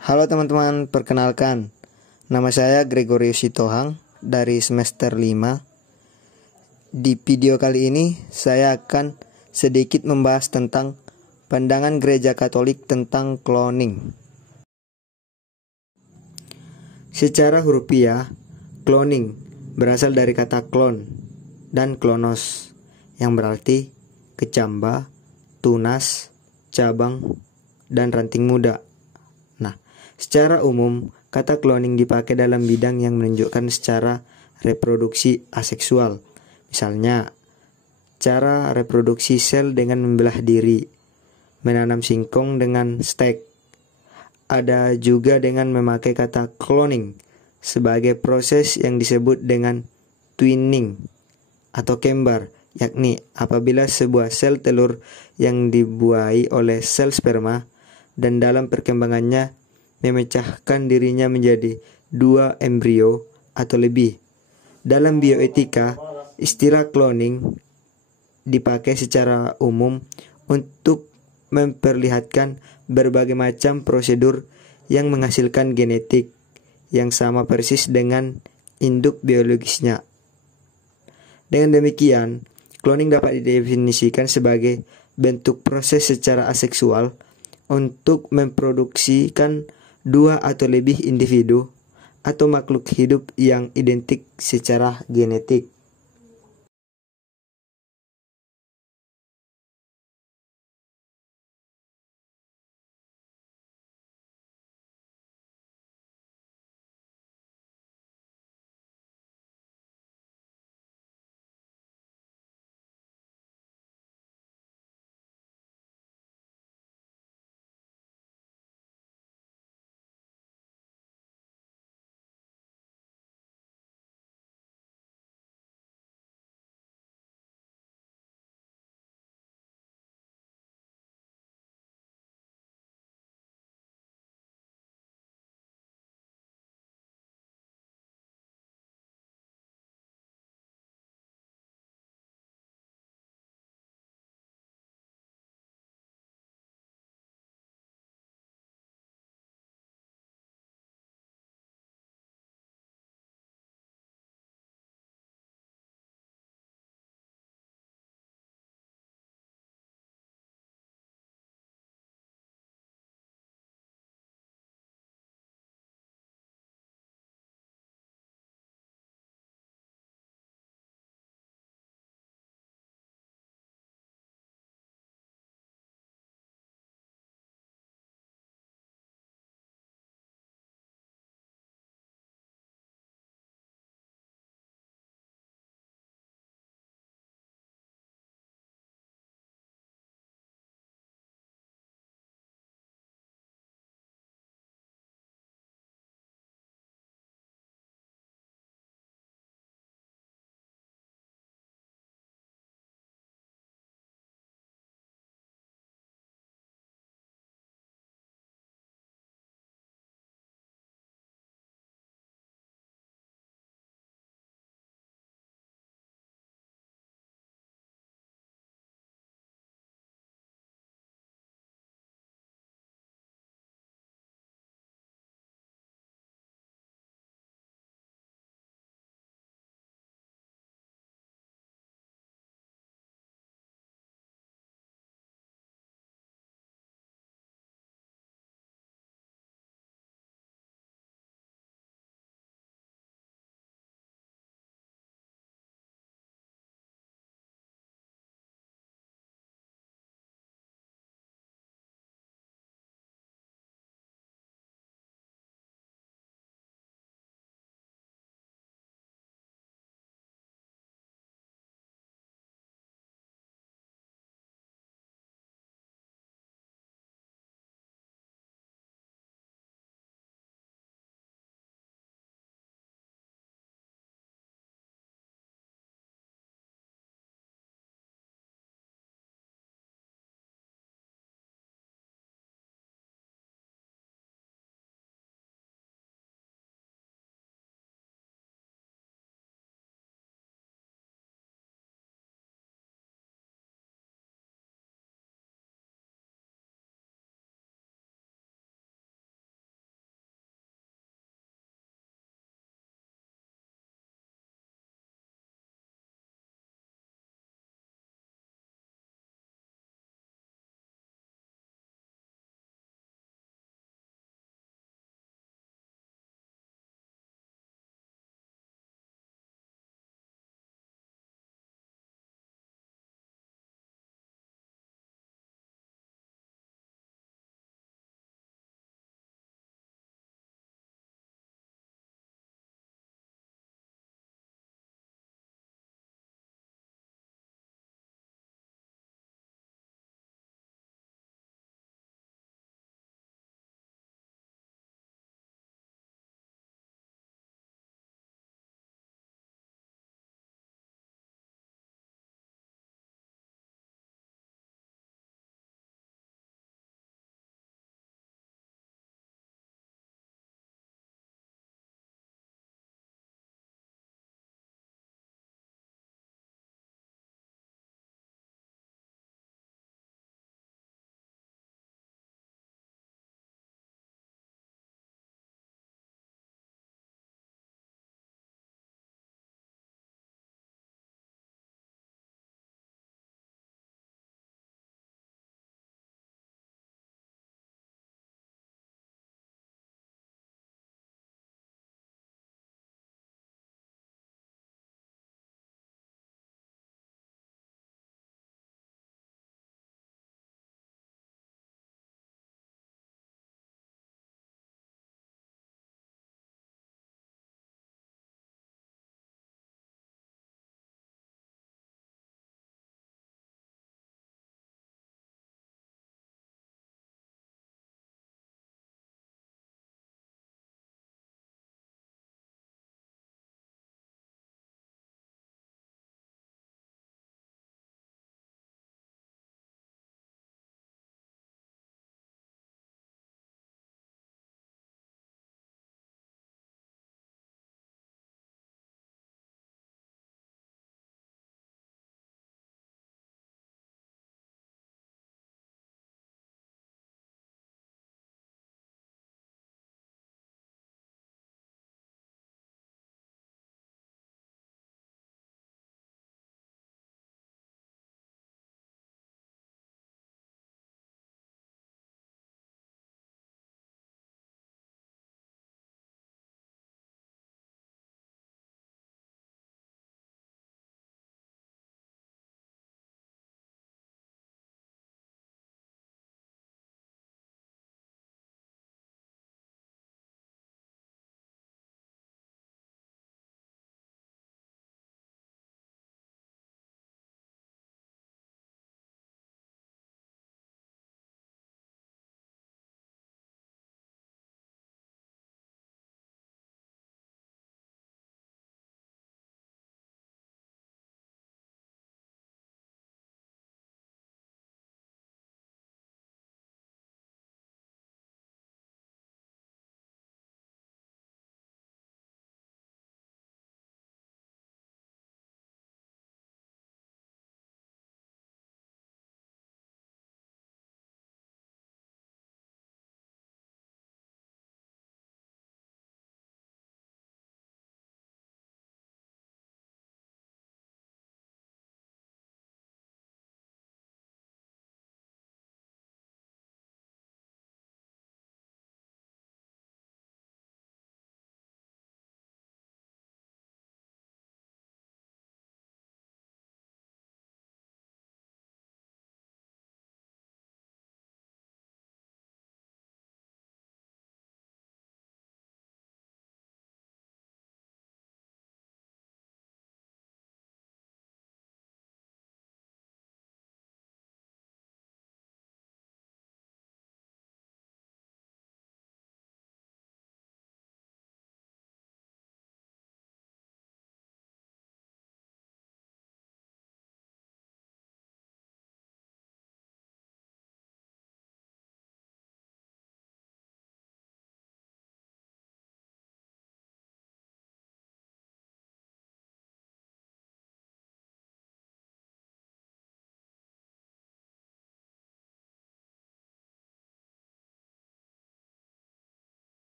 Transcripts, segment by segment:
Halo teman-teman, perkenalkan. Nama saya Gregorius Sitohang dari semester 5. Di video kali ini saya akan sedikit membahas tentang pandangan Gereja Katolik tentang cloning. Secara hurufiah, cloning berasal dari kata klon dan klonos yang berarti kecamba, tunas, cabang, dan ranting muda. Nah, secara umum, kata cloning dipakai dalam bidang yang menunjukkan secara reproduksi aseksual. Misalnya, cara reproduksi sel dengan membelah diri, menanam singkong dengan stek. Ada juga dengan memakai kata cloning sebagai proses yang disebut dengan twinning atau kembar, yakni apabila sebuah sel telur yang dibuahi oleh sel sperma dan dalam perkembangannya memecahkan dirinya menjadi dua embrio atau lebih. Dalam bioetika, istilah cloning dipakai secara umum untuk memperlihatkan berbagai macam prosedur yang menghasilkan genetik yang sama persis dengan induk biologisnya. Dengan demikian, cloning dapat didefinisikan sebagai bentuk proses secara aseksual untuk memproduksikan dua atau lebih individu atau makhluk hidup yang identik secara genetik.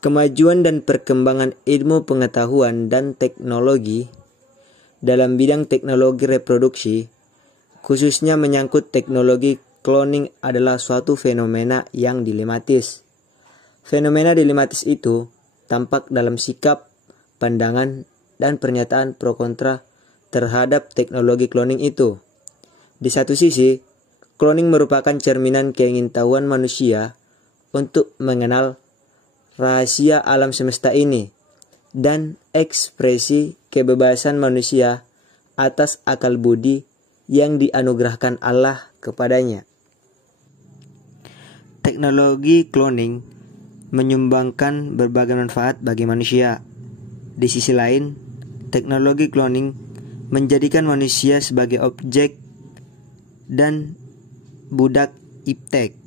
Kemajuan dan perkembangan ilmu pengetahuan dan teknologi dalam bidang teknologi reproduksi, khususnya menyangkut teknologi cloning, adalah suatu fenomena yang dilematis. Fenomena dilematis itu tampak dalam sikap, pandangan, dan pernyataan pro kontra terhadap teknologi cloning itu. Di satu sisi, cloning merupakan cerminan keingintahuan manusia untuk mengenal rahasia alam semesta ini dan ekspresi kebebasan manusia atas akal budi yang dianugerahkan Allah kepadanya. Teknologi cloning menyumbangkan berbagai manfaat bagi manusia. Di sisi lain, teknologi cloning menjadikan manusia sebagai objek dan budak iptek.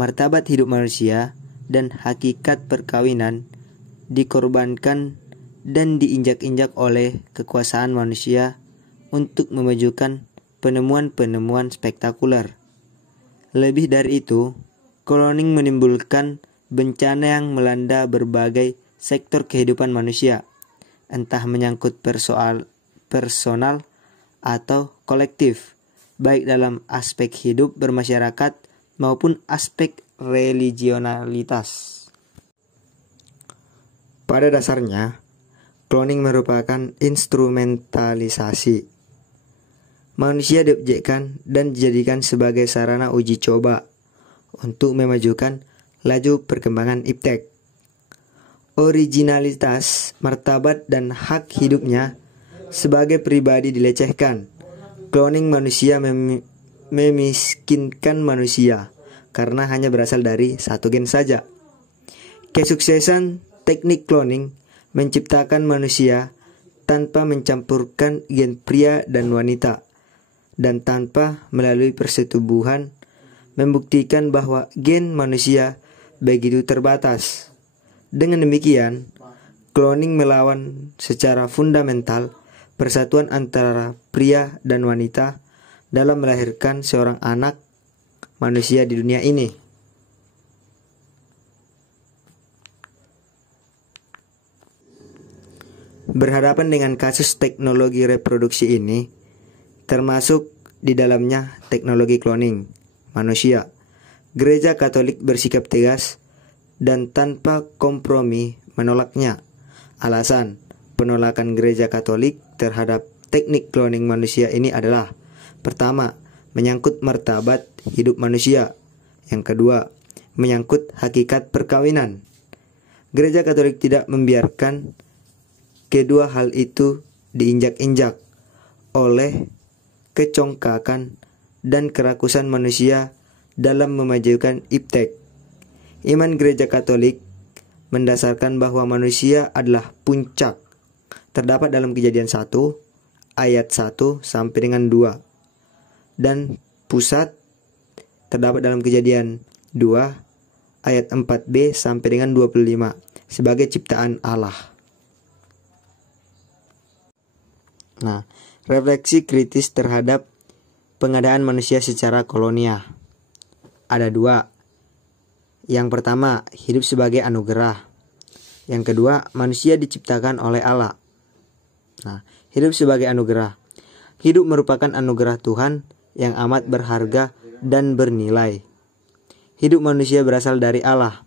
Martabat hidup manusia dan hakikat perkawinan dikorbankan dan diinjak-injak oleh kekuasaan manusia untuk memajukan penemuan-penemuan spektakuler. Lebih dari itu, cloning menimbulkan bencana yang melanda berbagai sektor kehidupan manusia, entah menyangkut personal atau kolektif, baik dalam aspek hidup bermasyarakat maupun aspek religionalitas. Pada dasarnya, cloning merupakan instrumentalisasi. Manusia diobjekkan dan dijadikan sebagai sarana uji coba untuk memajukan laju perkembangan iptek. Originalitas, martabat, dan hak hidupnya sebagai pribadi dilecehkan. Cloning manusia memiskinkan manusia karena hanya berasal dari satu gen saja. Kesuksesan teknik cloning menciptakan manusia tanpa mencampurkan gen pria dan wanita, dan tanpa melalui persetubuhan membuktikan bahwa gen manusia begitu terbatas. Dengan demikian, cloning melawan secara fundamental persatuan antara pria dan wanita dalam melahirkan seorang anak manusia di dunia ini. Berhadapan dengan kasus teknologi reproduksi ini, termasuk di dalamnya teknologi cloning manusia, Gereja Katolik bersikap tegas dan tanpa kompromi menolaknya. Alasan penolakan Gereja Katolik terhadap teknik cloning manusia ini adalah: pertama, menyangkut martabat hidup manusia. Yang kedua, menyangkut hakikat perkawinan. Gereja Katolik tidak membiarkan kedua hal itu diinjak-injak oleh kecongkakan dan kerakusan manusia dalam memajukan iptek. Iman Gereja Katolik mendasarkan bahwa manusia adalah puncak, terdapat dalam Kejadian 1 ayat 1 sampai dengan 2, dan pusat terdapat dalam Kejadian 2 ayat 4b sampai dengan 25 sebagai ciptaan Allah. Nah, refleksi kritis terhadap pengadaan manusia secara kolonial ada dua. Yang pertama, hidup sebagai anugerah. Yang kedua, manusia diciptakan oleh Allah. Nah, hidup sebagai anugerah. Hidup merupakan anugerah Tuhan yang amat berharga dan bernilai. Hidup manusia berasal dari Allah.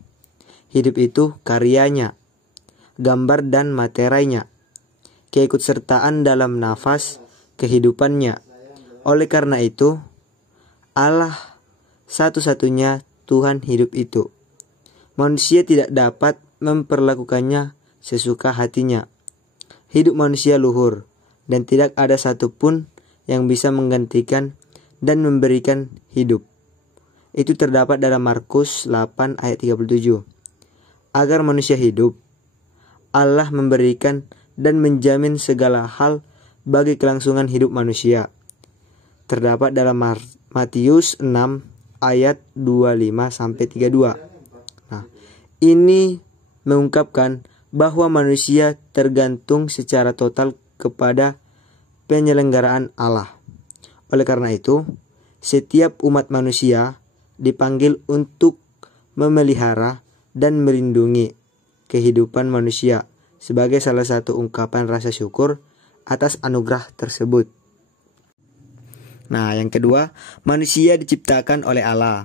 Hidup itu karyanya, gambar dan materinya, keikutsertaan dalam nafas kehidupannya. Oleh karena itu, Allah satu-satunya Tuhan hidup itu. Manusia tidak dapat memperlakukannya sesuka hatinya. Hidup manusia luhur, dan tidak ada satupun yang bisa menggantikan dan memberikan hidup. Itu terdapat dalam Markus 8 ayat 37. Agar manusia hidup, Allah memberikan dan menjamin segala hal bagi kelangsungan hidup manusia. Terdapat dalam Matius 6 ayat 25 sampai 32. Nah, ini mengungkapkan bahwa manusia tergantung secara total kepada penyelenggaraan Allah. Oleh karena itu, setiap umat manusia dipanggil untuk memelihara dan melindungi kehidupan manusia sebagai salah satu ungkapan rasa syukur atas anugerah tersebut. Nah, yang kedua, manusia diciptakan oleh Allah.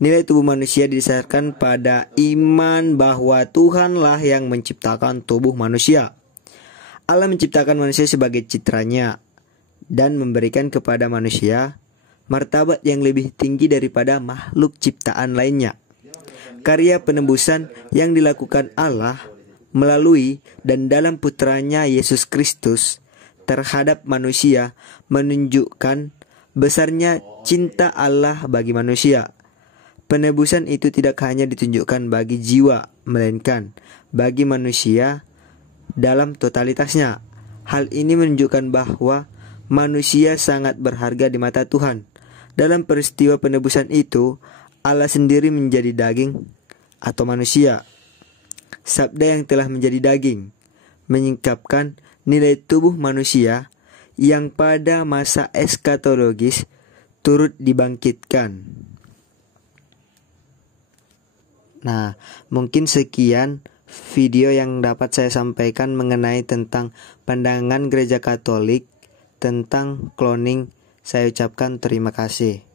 Nilai tubuh manusia didasarkan pada iman bahwa Tuhanlah yang menciptakan tubuh manusia. Allah menciptakan manusia sebagai citranya dan memberikan kepada manusia martabat yang lebih tinggi daripada makhluk ciptaan lainnya. Karya penebusan yang dilakukan Allah melalui dan dalam putranya Yesus Kristus terhadap manusia menunjukkan besarnya cinta Allah bagi manusia. Penebusan itu tidak hanya ditunjukkan bagi jiwa, melainkan bagi manusia dalam totalitasnya. Hal ini menunjukkan bahwa manusia sangat berharga di mata Tuhan. Dalam peristiwa penebusan itu, Allah sendiri menjadi daging atau manusia. Sabda yang telah menjadi daging menyingkapkan nilai tubuh manusia yang pada masa eskatologis turut dibangkitkan. Nah, mungkin sekian video yang dapat saya sampaikan mengenai tentang pandangan Gereja Katolik tentang cloning. Saya ucapkan terima kasih.